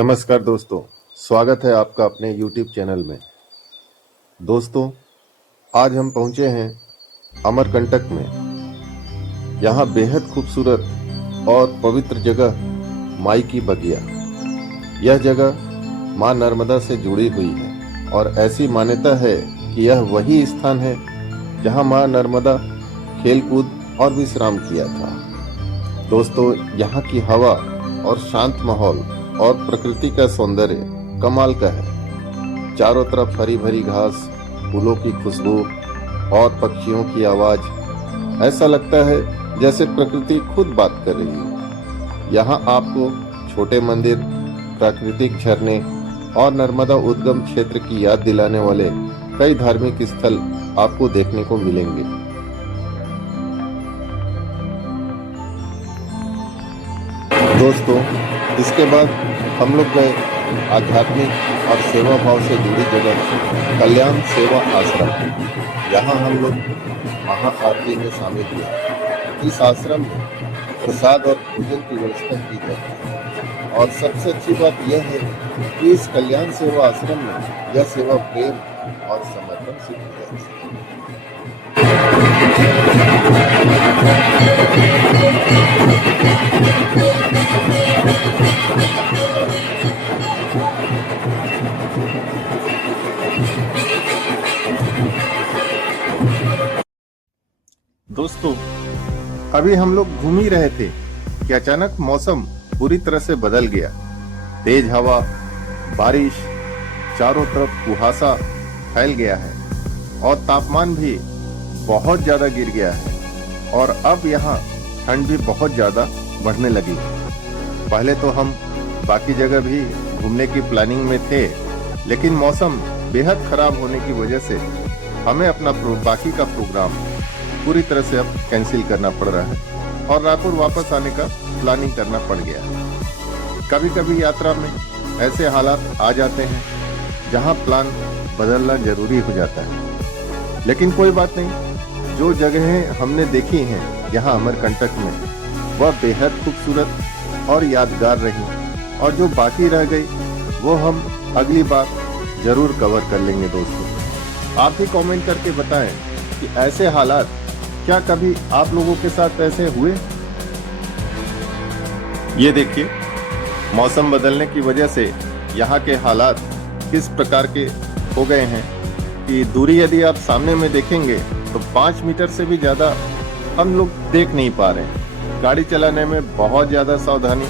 नमस्कार दोस्तों, स्वागत है आपका अपने YouTube चैनल में। दोस्तों, आज हम पहुंचे हैं अमरकंटक में। यहाँ बेहद खूबसूरत और पवित्र जगह माई की बगिया। यह जगह माँ नर्मदा से जुड़ी हुई है और ऐसी मान्यता है कि यह वही स्थान है जहाँ माँ नर्मदा खेलकूद और विश्राम किया था। दोस्तों, यहाँ की हवा और शांत माहौल और प्रकृति का सौंदर्य कमाल का है। चारों तरफ हरी भरी घास, फूलों की खुशबू और पक्षियों की आवाज। ऐसा लगता है जैसे प्रकृति खुद बात कर रही हो। यहाँ आपको छोटे मंदिर, प्राकृतिक झरने और नर्मदा उद्गम क्षेत्र की याद दिलाने वाले कई धार्मिक स्थल आपको देखने को मिलेंगे। दोस्तों, इसके बाद हम लोग गए आध्यात्मिक और सेवा भाव से जुड़ी जगह कल्याण सेवा आश्रम। यहाँ हम लोग महाआरती में शामिल हुए। इस आश्रम में प्रसाद और भोजन की व्यवस्था की जाती है और सबसे अच्छी बात यह है कि इस कल्याण सेवा आश्रम में यह सेवा प्रेम और समर्पण से की जाती है। दोस्तों, अभी हम लोग घूम ही रहे थे कि अचानक मौसम पूरी तरह से बदल गया। तेज हवा, बारिश, चारों तरफ कुहासा फैल गया है और तापमान भी बहुत ज्यादा गिर गया है और अब यहाँ ठंड भी बहुत ज्यादा बढ़ने लगी। पहले तो हम बाकी जगह भी घूमने की प्लानिंग में थे, लेकिन मौसम बेहद खराब होने की वजह से हमें अपना बाकी का प्रोग्राम पूरी तरह से अब कैंसिल करना पड़ रहा है और रायपुर वापस आने का प्लानिंग करना पड़ गया है। कभी कभी यात्रा में ऐसे हालात आ जाते हैं जहां प्लान बदलना जरूरी हो जाता है, लेकिन कोई बात नहीं। जो जगहें हमने देखी हैं यहाँ अमरकंटक में, वह बेहद खूबसूरत और यादगार रही और जो बाकी रह गई वो हम अगली बार जरूर कवर कर लेंगे। दोस्तों, आप भी कमेंट करके बताएं कि ऐसे हालात क्या कभी आप लोगों के साथ ऐसे हुए। ये देखिए, मौसम बदलने की वजह से यहाँ के हालात किस प्रकार के हो गए हैं कि दूरी यदि आप सामने में देखेंगे तो 5 मीटर से भी ज्यादा हम लोग देख नहीं पा रहे हैं। गाड़ी चलाने में बहुत ज्यादा सावधानी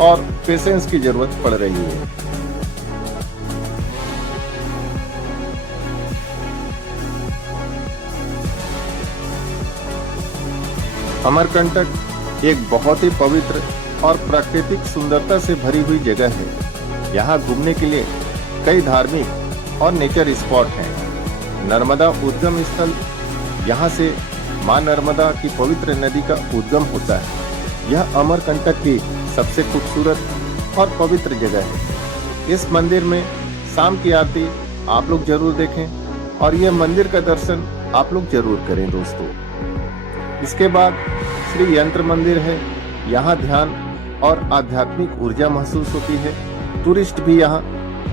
और पेशेंस की जरूरत पड़ रही है। अमरकंटक एक बहुत ही पवित्र और प्राकृतिक सुंदरता से भरी हुई जगह है। यहाँ घूमने के लिए कई धार्मिक और नेचर स्पॉट हैं। नर्मदा उद्गम स्थल, यहाँ से माँ नर्मदा की पवित्र नदी का उद्गम होता है। यह अमरकंटक की सबसे खूबसूरत और पवित्र जगह है। इस मंदिर में शाम की आरती आप लोग जरूर देखें और यह मंदिर का दर्शन आप लोग जरूर करें। दोस्तों, इसके बाद श्री यंत्र मंदिर है। यहाँ ध्यान और आध्यात्मिक ऊर्जा महसूस होती है। टूरिस्ट भी यहाँ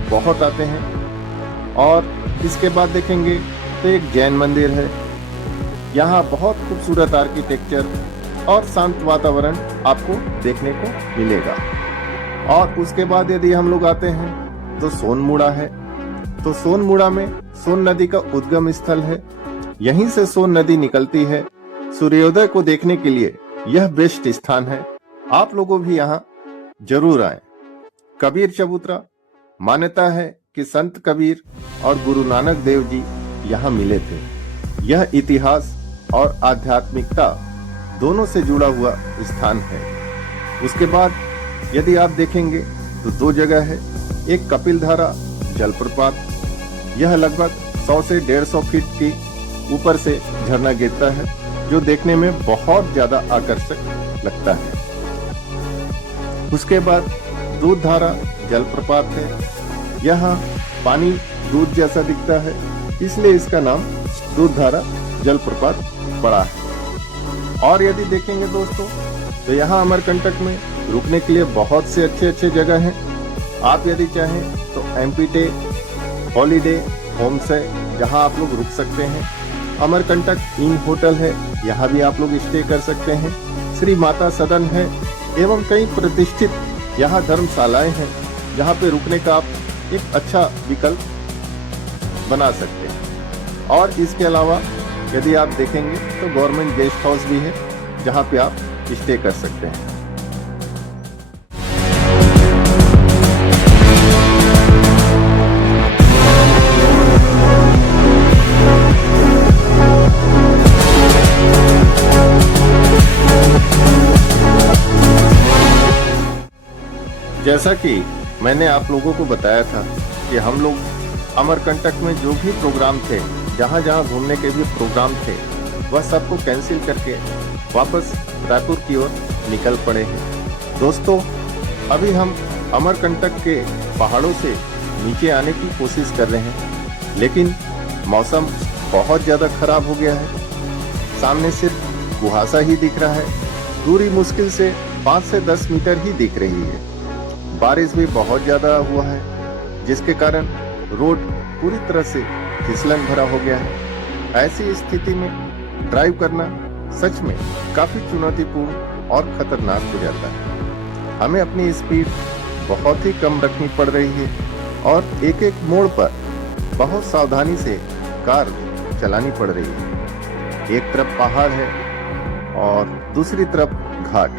बहुत आते हैं। और इसके बाद देखेंगे तो एक जैन मंदिर है। यहाँ बहुत खूबसूरत आर्किटेक्चर और शांत वातावरण आपको देखने को मिलेगा। और उसके बाद यदि हम लोग आते हैं तो सोनमुड़ा है। तो सोनमुड़ा में सोन नदी का उद्गम स्थल है। यहीं से सोन नदी निकलती है। सूर्योदय को देखने के लिए यह बेस्ट स्थान है। आप लोगों भी यहाँ जरूर आए। कबीर चबूतरा, मान्यता है कि संत कबीर और गुरु नानक देव जी यहाँ मिले थे। यह इतिहास और आध्यात्मिकता दोनों से जुड़ा हुआ स्थान है। उसके बाद यदि आप देखेंगे तो 2 जगह है। एक कपिलधारा जलप्रपात, यह लगभग 100 से 150 फीट की ऊपर से झरना गिरता है, जो देखने में बहुत ज्यादा आकर्षक लगता है। उसके बाद दूधधारा जलप्रपात है। यहाँ पानी दूध जैसा दिखता है, इसलिए इसका नाम दूधधारा जलप्रपात पड़ा है। और यदि देखेंगे दोस्तों तो यहाँ अमरकंटक में रुकने के लिए बहुत से अच्छे अच्छे जगह हैं। आप यदि चाहें तो एमपीटे, हॉलीडे होम्स है जहां आप लोग रुक सकते हैं। अमरकंटक इन होटल है, यहाँ भी आप लोग स्टे कर सकते हैं। श्री माता सदन है एवं कई प्रतिष्ठित यहाँ धर्मशालाएं हैं जहाँ पे रुकने का आप एक अच्छा विकल्प बना सकते हैं। और इसके अलावा यदि आप देखेंगे तो गवर्नमेंट गेस्ट हाउस भी है जहाँ पे आप स्टे कर सकते हैं। जैसा कि मैंने आप लोगों को बताया था कि हम लोग अमरकंटक में जो भी प्रोग्राम थे, जहाँ जहाँ घूमने के भी प्रोग्राम थे, वह सबको कैंसिल करके वापस रायपुर की ओर निकल पड़े हैं। दोस्तों, अभी हम अमरकंटक के पहाड़ों से नीचे आने की कोशिश कर रहे हैं, लेकिन मौसम बहुत ज़्यादा खराब हो गया है। सामने सिर्फ कुहासा ही दिख रहा है। दूरी मुश्किल से 5 से 10 मीटर ही दिख रही है। बारिश भी बहुत ज़्यादा हुआ है, जिसके कारण रोड पूरी तरह से फिसलन भरा हो गया है। ऐसी स्थिति में ड्राइव करना सच में काफी चुनौतीपूर्ण और खतरनाक हो जाता है। हमें अपनी स्पीड बहुत ही कम रखनी पड़ रही है और एक एक मोड़ पर बहुत सावधानी से कार चलानी पड़ रही है। एक तरफ पहाड़ है और दूसरी तरफ घाट,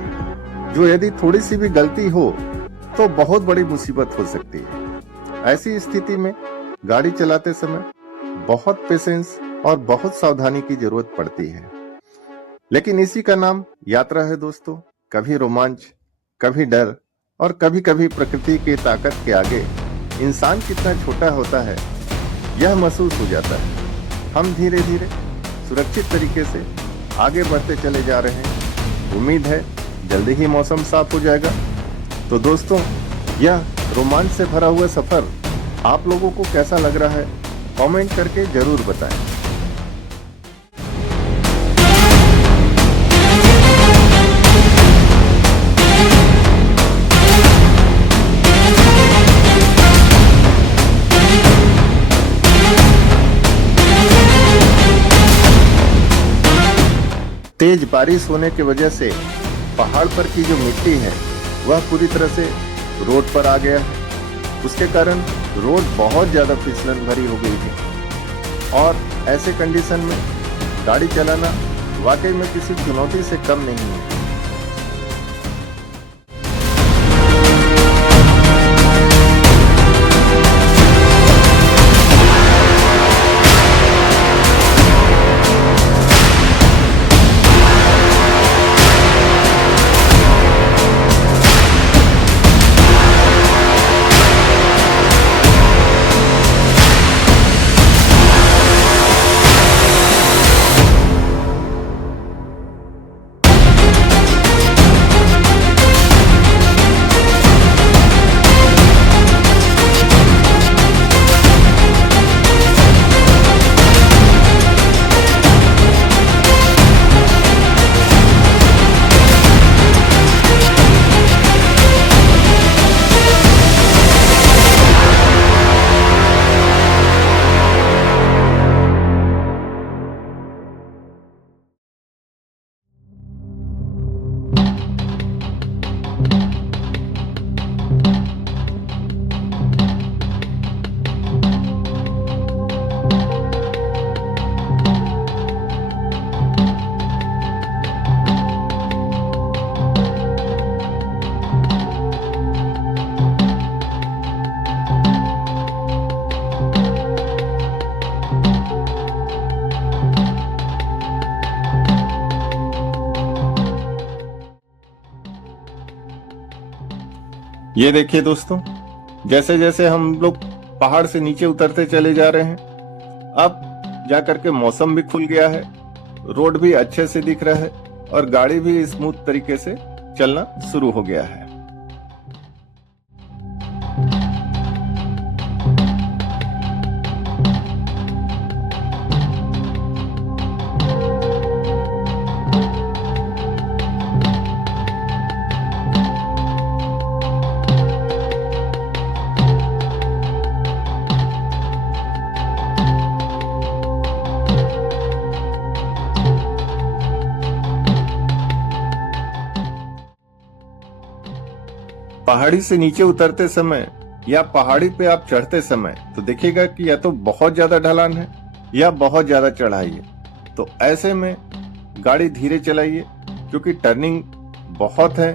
जो यदि थोड़ी सी भी गलती हो तो बहुत बड़ी मुसीबत हो सकती है। ऐसी स्थिति में गाड़ी चलाते समय बहुत पेशेंस और बहुत सावधानी की जरूरत पड़ती है। लेकिन इसी का नाम यात्रा है दोस्तों। कभी रोमांच, कभी डर और कभी कभी प्रकृति की ताकत के आगे इंसान कितना छोटा होता है, यह महसूस हो जाता है। हम धीरे धीरे सुरक्षित तरीके से आगे बढ़ते चले जा रहे हैं। उम्मीद है जल्दी ही मौसम साफ हो जाएगा। तो दोस्तों, यह रोमांच से भरा हुआ सफर आप लोगों को कैसा लग रहा है, कमेंट करके जरूर बताएं। तेज बारिश होने की वजह से पहाड़ पर की जो मिट्टी है वह पूरी तरह से रोड पर आ गया है। उसके कारण रोड बहुत ज़्यादा फिसलन भरी हो गई है और ऐसे कंडीशन में गाड़ी चलाना वाकई में किसी चुनौती से कम नहीं है। ये देखिए दोस्तों, जैसे जैसे हम लोग पहाड़ से नीचे उतरते चले जा रहे हैं, अब जाकर के मौसम भी खुल गया है, रोड भी अच्छे से दिख रहा है और गाड़ी भी स्मूथ तरीके से चलना शुरू हो गया है। पहाड़ी से नीचे उतरते समय या पहाड़ी पे आप चढ़ते समय तो देखिएगा कि या तो बहुत ज्यादा ढलान है या बहुत ज्यादा चढ़ाई है। तो ऐसे में गाड़ी धीरे चलाइए, क्योंकि टर्निंग बहुत है।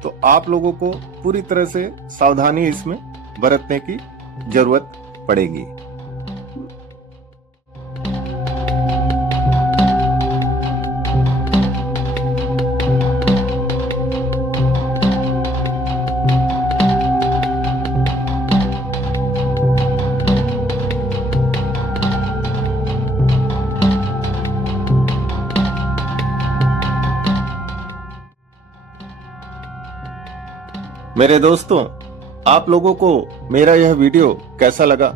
तो आप लोगों को पूरी तरह से सावधानी इसमें बरतने की जरूरत पड़ेगी। मेरे दोस्तों, आप लोगों को मेरा यह वीडियो कैसा लगा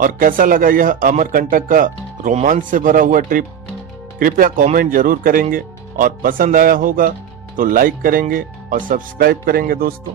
और कैसा लगा यह अमरकंटक का रोमांच से भरा हुआ ट्रिप, कृपया कमेंट जरूर करेंगे और पसंद आया होगा तो लाइक करेंगे और सब्सक्राइब करेंगे दोस्तों।